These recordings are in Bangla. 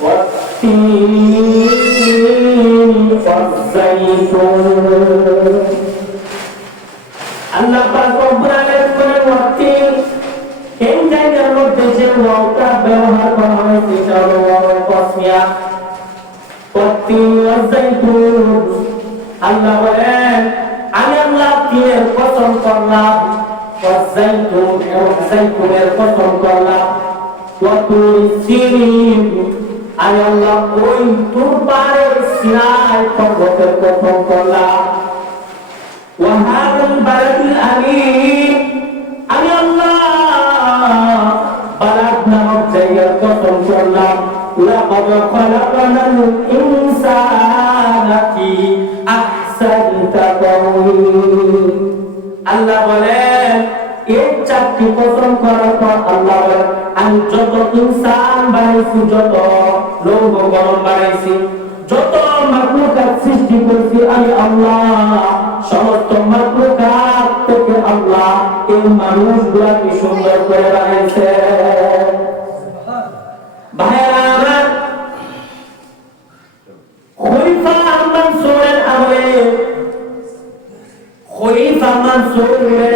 والتين والزيتون আল্লাহ পাক রব্বুল আলামিন বলেন ওয়াতিন এই জায়গার মধ্যে যে ওয়াওটা ব্যবহার করা হয়েছে সেটা হলো ওয়াও তাসমিয়া ওয়াতিন ওয়াজাইতুন আল্লাহ বলেন আমি আল্লাহ তিনের কসম করলাম ওয়াজাইতুন এবং জাইতুনের কসম করলাম ওয়াতুর সিরিন আমি আল্লাহ ওই তুর পাহাড়ের সিনাই পর্বতের কসম করলাম وهذا البلد الأمين أي الله بلدنا مبتغي قسم الله لقد خلقنا الإنسان في أحسن تقويم الله বলেন এই চারটি কসম করার পর আল্লাহ বলেন আমি যত ইনসান বানাইছি যত লৌহ গরম বানাইছি যত মাখলুকাত সৃষ্টি করেছি আমি আল্লাহ সমস্ত মাখলুকাত থেকে আল্লাহ এই মানুষগুলোকে সুন্দর করে বানাইছে ভাইরা খলিফা মানসুরের আমলে খলিফা মানসুরের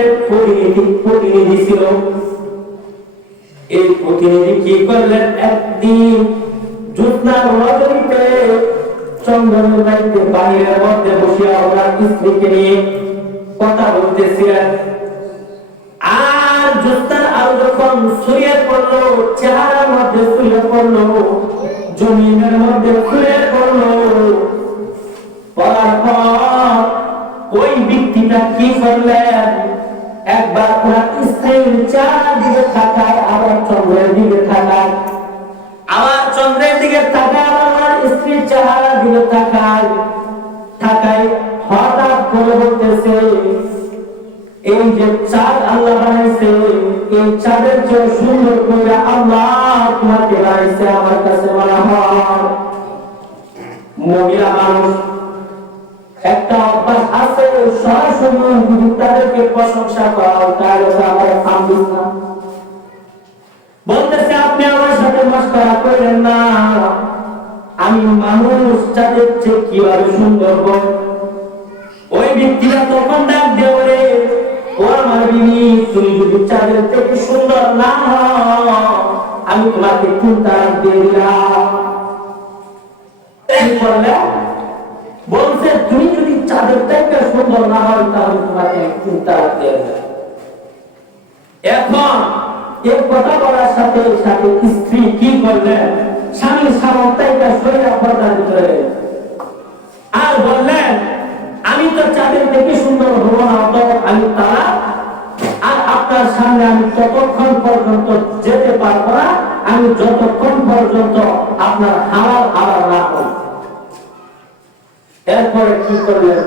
প্রতিনিধি ছিল এই প্রতিনিধি কি করলেন একদিন জুতনার রজনীতে চন্দ্রের রাতে বাইরের মধ্যে বসে ওনার স্ত্রীকে নিয়ে কথা বলতেছিলেন আর জুতনার আলো যখন ছড়িয়ে পড়লো চেহারার মধ্যে ছড়িয়ে পড়লো জমিনের মধ্যে ছড়িয়ে পড়লো পড়ার পর ওই ব্যক্তিটা কি করলেন একবার ওনার স্ত্রীর চারদিকে তাকায় আবার চন্দ্রের দিকে তাকায় আবার চন্দ্রের দিকে তাকায় আমার স্ত্রীর চেহারার দিকে তাকায় হঠাৎ করে বলতেছে এই যে চাঁদ আল্লাহ বানাইছে এই চাঁদের যে সুন্দর করে আল্লাহ তোমাকে বানাইছে আমার কাছে মনে হয় মহিলা মানুষ একটা অভ্যাস আছে সবসময় যদি তাদেরকে প্রশংসা করা হয় তাহলে আমার সামনে না বলতেছে আপনি আমার সাথে মশকরা করেন না আমি মানুষ চাঁদের চেয়ে কিভাবে সুন্দর হব ওই ব্যক্তিরা তখন ডাক দিয়ে বলে ও আমার বিবি তুমি যদি চাঁদের থেকে সুন্দর না হও আমি তোমাকে 3 তালাক দিয়ে দিলাম কি বললে বলছে তুমি যদি চাঁদের থেকে সুন্দর না হও তাহলে তোমাকে 3 তালাক দিয়ে দিলাম এখন এই কথা বলার সাথে সাথে স্ত্রী কি করলেন স্বামীর সামর্থ্যটা শরীরে পর্দা দিতে আর বললেন আমি তো চাঁদের থেকে সুন্দর হব না তো আমি তালাক আর আপনার সামনে আমি ততক্ষণ পর্যন্ত যেতে পারবো না আমি যতক্ষণ পর্যন্ত আপনার হালাল হালাল না হই এরপরে কি করলেন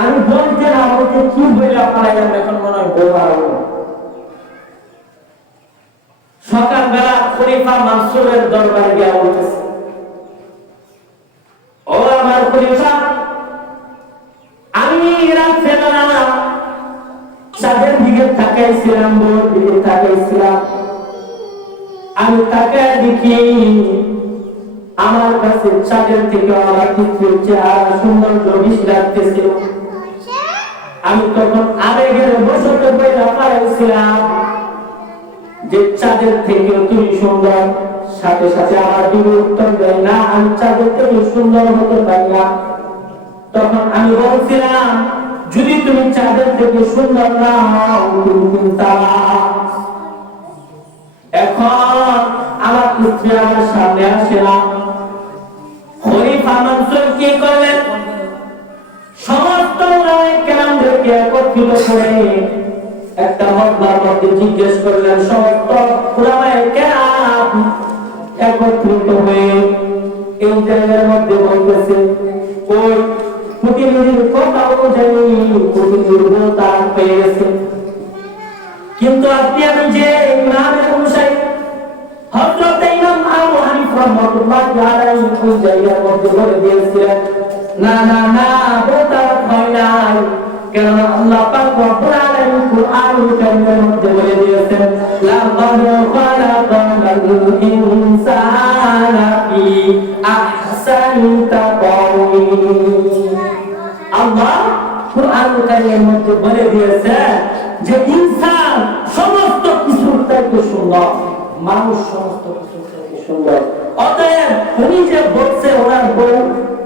আমি বলতে না বলতে কি বলে আপনারা এখন মনে হয় বলবার সকালবেলা খলিফা মানসুরের দরবারে গিয়ে বলতেছে ও আমার খলিফা আমি রাত্রেবেলা চাঁদের দিকে তাকাইছিলাম ভোর দিকে তাকাইছিলাম আমি তাকায় দেখি আমার কাছে চাঁদের থেকে আমার স্ত্রীর চেহারা সৌন্দর্য বেশি লাগতেছিল আমি তখন আবেগের বশতে বইলা পাইছিলাম যে চাঁদের থেকে তুমি সুন্দর সাথে সাথে আমার বিবি উত্তর দেয় না আমি চাঁদের থেকে সুন্দর হতে পারি না তখন আমি বলছিলাম যদি তুমি চাঁদের থেকে সুন্দর না হও তুমি 3 তালাক এখন আমার স্ত্রী আমার সামনে আসে না খলিফা মানসুর কি করলেন সমস্ত কেরামদেরকে একত্রিত করে একটা মহল্লার মধ্যে জিজ্ঞেস করলেন সমস্ত উলামায়ে কেরাম একত্রিত হয়ে এই জায়গার মধ্যে বলতেছে ওই প্রতিনিধির কথা অনুযায়ী প্রতিনিধির তার পেয়ে গেছে কিন্তু আপনি আমি যে ইমামের অনুসারী হযরত ইমাম আবু হানিফা রাহমাতুল্লাহি আলাইহি ওই জায়গার মধ্যে বলে দিয়েছিলেন না না না বলতে হয় না কেন আল্লাহ পাক রব্বুল আলামিন কুরআনুল কারীমের মধ্যে বলে দিয়েছেন লাকাদ খালাকাল ইনসানা ফি আহসানি তাকওয়িম। আল্লাহ কুরআনুল কারীমের মধ্যে বলে দিয়েছে যে ইনসান সমস্ত কিছুর থেকে সুন্দর, মানুষ সমস্ত কিছুর থেকে সুন্দর। অতএব উনি যে বলছে ওনার বউ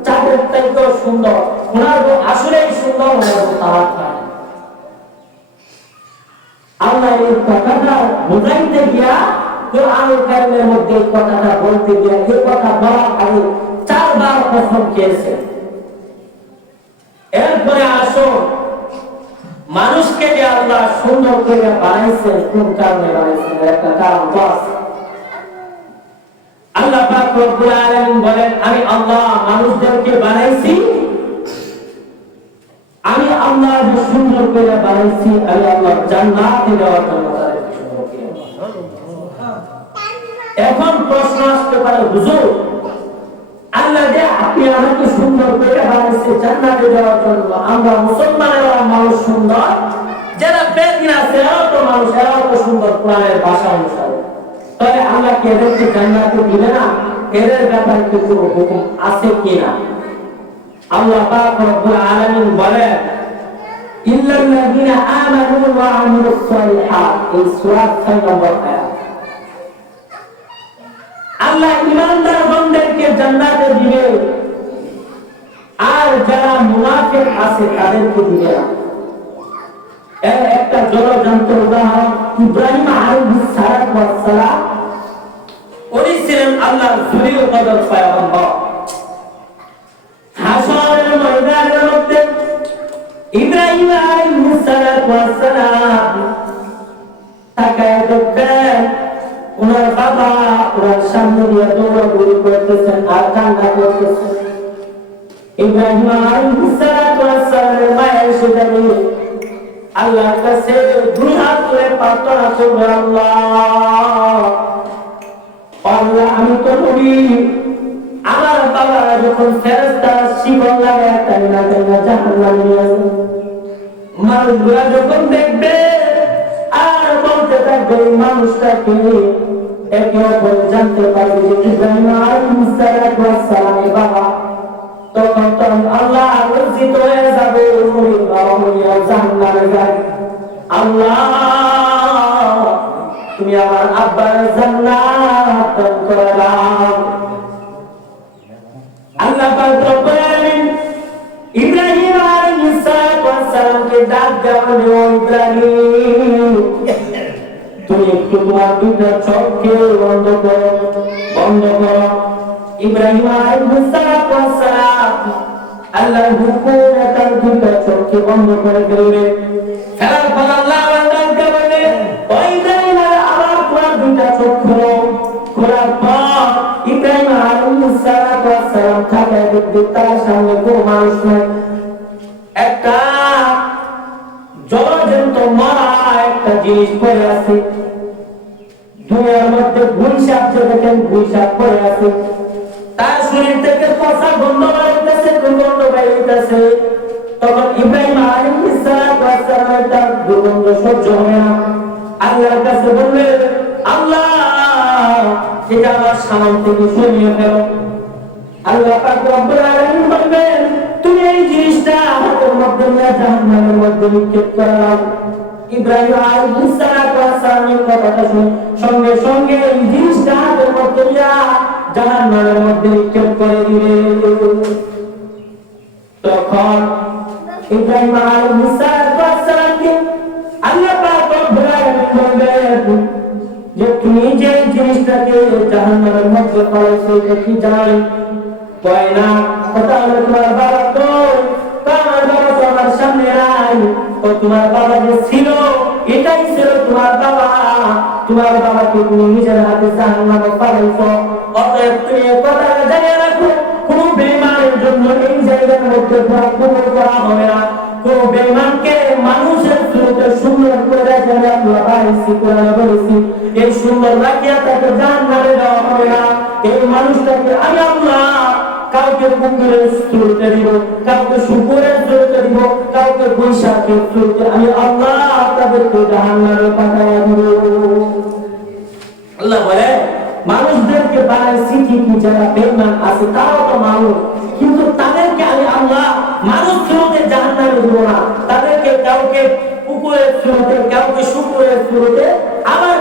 চাঁদের থেকেও সুন্দর, ওনার বউ আসলেই সুন্দর, ওনার বউ তালাক হয়। আল্লাহ এই কথাটা বোঝাইতে গিয়া কুরআনুল কারীমের মধ্যে এই কথাটা বলতে গিয়া এই কথা বলার আগে 4 বার কসম খেয়েছে। এরপরে আসো মানুষকে যে আল্লাহ সুন্দর করে বানাইছেন, কোন কারণে বানাইছেন? একটা কারণ আছে। আল্লাহ পাক রব্বুল আলামিন বলেন, আমি আল্লাহ মানুষদেরকে বানাইছি, আমি আল্লাহ যে সুন্দর করে বানাইছি, আমি আল্লাহ জান্নাতে দেওয়ার জন্য তাদেরকে সুন্দর করে। এখন প্রশ্ন আসতে পারে, হুজুর আল্লাহ যে আপনি আমাকে সুন্দর করে বানাইছে জান্নাতে দেওয়ার জন্য, আমরা মুসলমানেরা মানুষ সুন্দর, যারা বেদিন আছে এরাও তো মানুষ, এরাও তো সুন্দর কোরআনের ভাষা অনুসারে, তাহলে আল্লাহ কি এদেরকে জান্নাতে দিবে না? এদের ব্যাপারে কি কোনো হুকুম আছে কিনা? আল্লাহ পাক রব্বুল আলামিন বলেন, ইল্লাল্লাযীনা আমানু ওয়া আমিলুস সালিহাত, এই সূরা 6 নম্বর আয়াত। আল্লাহ ঈমানদার বান্দাদেরকে জান্নাতে দিবে, আর যারা মুনাফিক আছে তাদেরকে দিবে না। এর একটা জলজান্ত উদাহরণ, ইব্রাহিম আলাইহিস সালাম উনি ছিলেন আল্লাহর জলিল কদর পয়গম্বর। হাশরের ময়দানের মধ্যে ইব্রাহিম আলাইহিস সালাম তাকায় দেখবেন ওনার বাবা ওনার সামনে দিয়ে দৌড়াদৌড়ি করতেছেন আর কান্না করতেছেন। ইব্রাহিম আলাইহিস সালামের মায়ের এসে দাঁড়িয়ে আল্লাহর কাছে 2 হাত তুলে প্রার্থনা করবে, আল্লাহ আমি তো নবী, আমার বাবা যখন ফেরেশতা শিকল লাগায় টাইনা টাইনা জাহান্নামে নিয়ে যাবে, মানুষগুলা যখন দেখবে আর বলতে থাকবে মানুষটাকে, একে অপর জানতে পারবে যে ইব্রাহিম আলাইহিস সালামের বাবা, তখন তো আল্লাহ লজ্জিত হয়ে যাবে, নবীর বাবা হইয়া জাহান্নামে যায়। আল্লাহ তুমি আমার আব্বার জান্নাত দান করে দাও। আল্লাহ পাক রব্বুল আলামিন ইব্রাহিম আলাইহিস সালামকে ডাক দেওয়া, ইব্রাহিম তুমি একটু তোমার দুইটা চোখকে বন্ধ করো, বন্ধ করো। ইব্রাহিম আলাইহিস সালাম আল্লাহর হুকুমে তার দুইটা চোখকে বন্ধ করে ফেলবে। ফেরার পর আল্লাহ বান্দাকে বলে, ও ইব্রাহিম আবার তোমার দুইটা চোখ খোলো। খোলার পর ইব্রাহিম আলাইহিস সালাম তাকায় দেখবে তার সামনে কোনো মানুষ নাই, একটা জলজন্ত মরা একটা জিনিস পড়ে আছে। দুনিয়ার মধ্যে গুইসাপ, যে দেখেন গুইসাপ পড়ে আছে, তার শরীর থেকে পচা গন্ধ বেরোতেছে, দুর্গন্ধ বেরোতেছে। তখন ইব্রাহিম আলাইহিস সালাম তার দুর্গন্ধ সহ্য হয় না, আল্লাহর কাছে বললে, আল্লাহ এটা আমার সামনে থেকে সরিয়ে ফেলো। আল্লাহ পাক রব্বুল আলামিন বলবেন, তুমি এই জিনিসটা হাতের মধ্যে নিয়ে জাহান্নামের মধ্যে নিক্ষেপ করে দাও। ইব্রাহিম আলাইহিস সালামের কথাটা শুনে সঙ্গে সঙ্গে এই জিনিসটা হাতের মধ্যে নিয়ে জাহান্নামের মধ্যে নিক্ষেপ করে দিবে। তখন ইব্রাহিম আলাইহিস সালামকে আল্লাহ পাক রব্বুল আলামিন বলবেন যে তুমি যে জিনিসটাকে জাহান্নামের মধ্যে ফেলেছো এটা কি জানো? কয় না। তাহলে তোমার বাবা কই? আমার বাবা তো আমার সামনে নাই। ও তোমার বাবা যে ছিল এটাই ছিল তোমার বাবা, তোমার বাবাকে তুমি নিজের হাতে জাহান্নামে ফেলেছো। অতএব তুমি কথাটা জানিয়ে রাখো, কোন বেঈমানের জন্য এই জায়গার মধ্যে কবুল করা হবে না। কোন বেঈমানকে মানুষের চোখে সুন্দর করে রেখে আল্লাহ বাড়িছি কোরআনে বলেছি, এই সুন্দর রাখিয়া তাকে জাহান্নামে দেওয়া হবে না। এই মানুষটাকে আমি আল্লাহ কাউকে কুকুরের চুলতে দিব, কাউকে শুকুরের চুলতে দিব, কাউকে বৈশাখের চুলতে, আমি আল্লাহ তাদেরকে জাহান্নামে পাঠাইয়া দিব। আল্লাহ বলে মানুষদেরকে বানাইছি ঠিকই, যারা বেঈমান আছে তারাও তো মানুষ, কিন্তু তাদেরকে আমি আল্লাহ মানুষ স্রোতে জাহান্নামে দেব না, তাদেরকে কাউকে পুকুরের স্রোতে, কাউকে শুকুরের স্রোতে, আবার